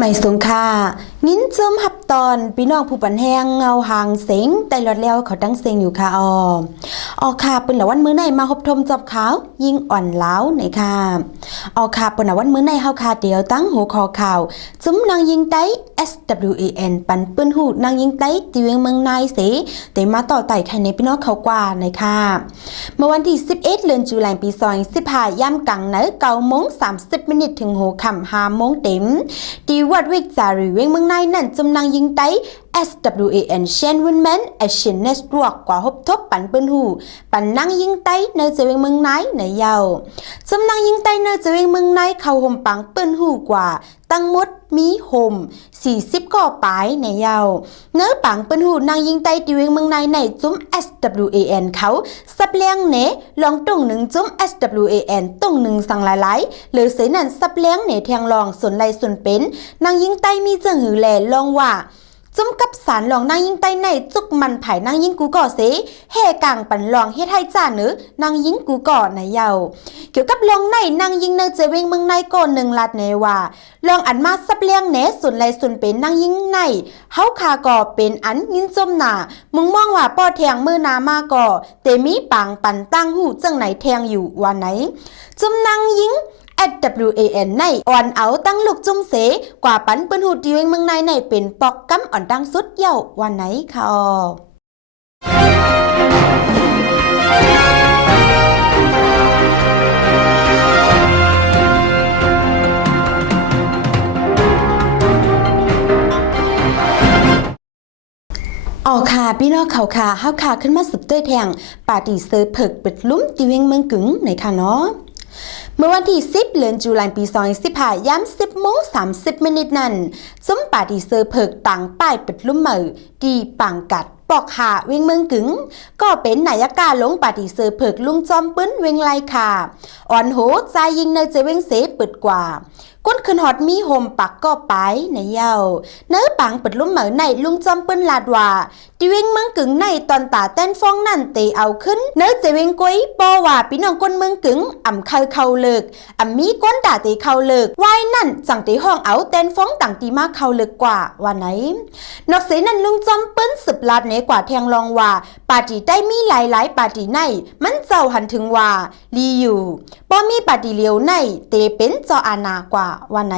ไม่สงค่างิ้นจมหับตอนพี่น้องผู้ปันแหงเงาหางเสงแต่หลอดแล้วเขาตั้งเสงอยู่ค่ะค่ะเป็นละวันมื้อในมาพบทมจับขาวยิงอ่อนล้าวในค่ะค่ะเป็นละวันมื้อในเฮาค่ะเดียวตั้งหัวคอข่าวจุ้มนางยิงไต้ SWAN ปันปืนหูนางยิงไต้ตีเวียงเมืองนายเสแต่มาต่อไต่ไทยในพี่น้องเขากว่าในค่ะเมื่อวันที่11เดือนตุลาคมปี2015ย่ำกลางเนื้อ9:30ถึงหัวค่ำ5:00เต็มดีวัดวิกจารีเวงเมืองในนั่นจำนางยิงไต้ SWAN เชนวินแมนแอชเชนเนสรวกกว่าฮบทบปันปืนหูปันนางยิงไต้ในเจเวงเมืองในในเยาจำนางยิงไต้ในเจเวงเมืองในเขาห่มปังปืนหูกว่าตั้งมดมีห่ม40ก่อปลายในเยาเนื้อปังปืนหูนางยิงไต้ที่เวงเมืองในในจุ้ม SWAN เขาสับเลี้ยงเนลองตุ่งหนึ่งจุ้ม SWAN ตุ่งหนึ่งสั่งหลายๆหรือเสนันสับเลี้ยงเนแทงลองส่วนไรส่วนเป็นนางยิงไต้มีเจิงหือแหล่ลองว่าจุ้มกับสารลองนางยิงไต้ในจุกมันไผ่นางยิงกูก่อเสเฮกลางปันลองเฮ็ดให้จ่าเนื้อนางยิงกูก่อในเยาเกี่ยวกับลองในนางยิงเนเจเวงเมืองในก่อน1 ลาดเนว่าลองอันมาสับเลี้ยงเนส่วนไรส่วนเป็นนางยิงในเฮาคาก่อเป็นอันยินจมหนามึงมองว่าป้อแทงมือนามาก่อเตมีปังปันตั้งหูจังไหนแทงอยู่วันไหนจมนางยิงSWAN ในอ่อนเอาตั้งลูกจุ่มเสกว่าปันปืนหูดีเวงเมืองในเป็นปอกกำอ่อนดังสุดเย่าวันไหนค่ะค่ะพี่น้องเขาค่ะเฮาค่ะขึ้นมาสืบด้วยแทงปาร์ตี้เซอร์เพิกปิดลุ้มดีเวงเมืองกึ๋งในค่ะเนาะเมื่อวันที่10เดือนตุลาคมปี2015ย้ำ10:30นั้นซุ้มปาร์ตี้เซอร์เพิกต่างป้ายปิดลุ่มเหมอดีปังกัดปอกขาเวียงเมืองกึ๋งก็เป็นนายกาลงปาร์ตี้เซอร์เพิกลุงจอมปื้นเวียงไลค่ะอ่อนโหใจยิงในเจเวงเสเปิดกว่าก้นขึ้นฮอดมีโฮมปักก็ไปในเย้าเนื้อปังเปิดลุ่มเหมือในลุงจอมปืนลาดว่าดิเวงเมืองกึ่งในตอนตาเต้นฟ้องนั่นเตเอาขึ้นเนื้อเจเวงกุ้ยปอว่าพี่น้องก้นเมืองกึ่งเข้าเลิกมีก้นด่าเตเข้าเลิกวายนั่นจังเตห้องเอาเต้นฟ้องต่างตีมาเข้าเลิกกว่าวันไหนนอกเสนั่นลุงจอมปืนสืบลาดเนกว่าแทงลองว่าปาร์ตี้ได้มีหลายปาร์ตี้ในมันเจ้าหันถึงว่าลีอยู่ปอมีปาร์ตี้เลียวในเตเป็นเจ้าอานากว่าวันไหน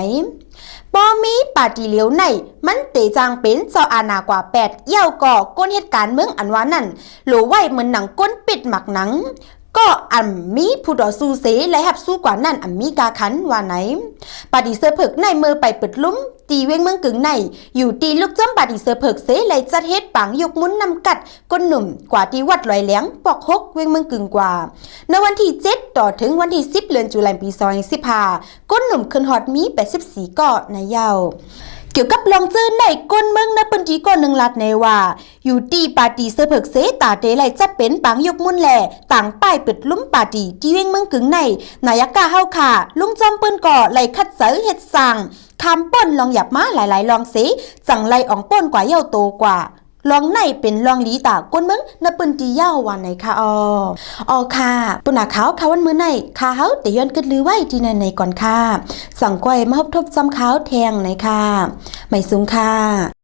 ปอมีปาร์ตี้เลียวในมันเตจางเป็นเจ้าอานากว่า8เย่าก่อก้นเหตุการณ์เมืองอันว่านั่นหรือไว้เหมือนหนังก้นปิดหมักหนังก็มีผู้ต่อสู้เสและหับสู้กว่านั่นมีกาขันว่าไหนปาร์ตี้เซอร์เพิกในมือไปเปิดลุ้มตีเวงเมืองกึ่งในอยู่ตีลูกจ้ำปาร์ตี้เซอร์เพิกเสและจัดเฮ็ดปังยกมุนนำกัดก้นหนุ่มกว่าที่วัดลอยแหลงปอกฮกเวงเมืองกึ่งกว่าในวันที่7ต่อถึงวันที่10เดือนตุลาคมปี2015ก้นหนุ่มขึ้นฮอดมี84ก่อในเยาเกี่ยวกับลองจื้อในก้นเมืองในพื้นที่ก่อน1 ลาดในว่าอยู่ตีปาร์ตี้เซอร์เพิกเสตาเตไหลจัดเป็นปังยกมุนแหล่ต่างป้ายปิดลุ้มปาร์ตี้ที่เวงเมืองกึ่งในนายกาเฮาค่ะลุงจอมปืนก่อไหลคัดเสือเฮ็ดสั่งคำป้นลองหยับมาหลายลองเสจังไหลอ่องป้นกว่าเย่าโตกว่าลองในเป็นลองลีตาก้นมึงในปืนตีเย่าวันไหนค่ะค่ะปุณาขาวค่ะวันมื้อไหนค่ะเฮาแต่ย้อนกึดลือไว้ที่ในก่อนค่ะสั่งก้อยมาทบจำขาวแทงไหนค่ะไม่สูงค่ะ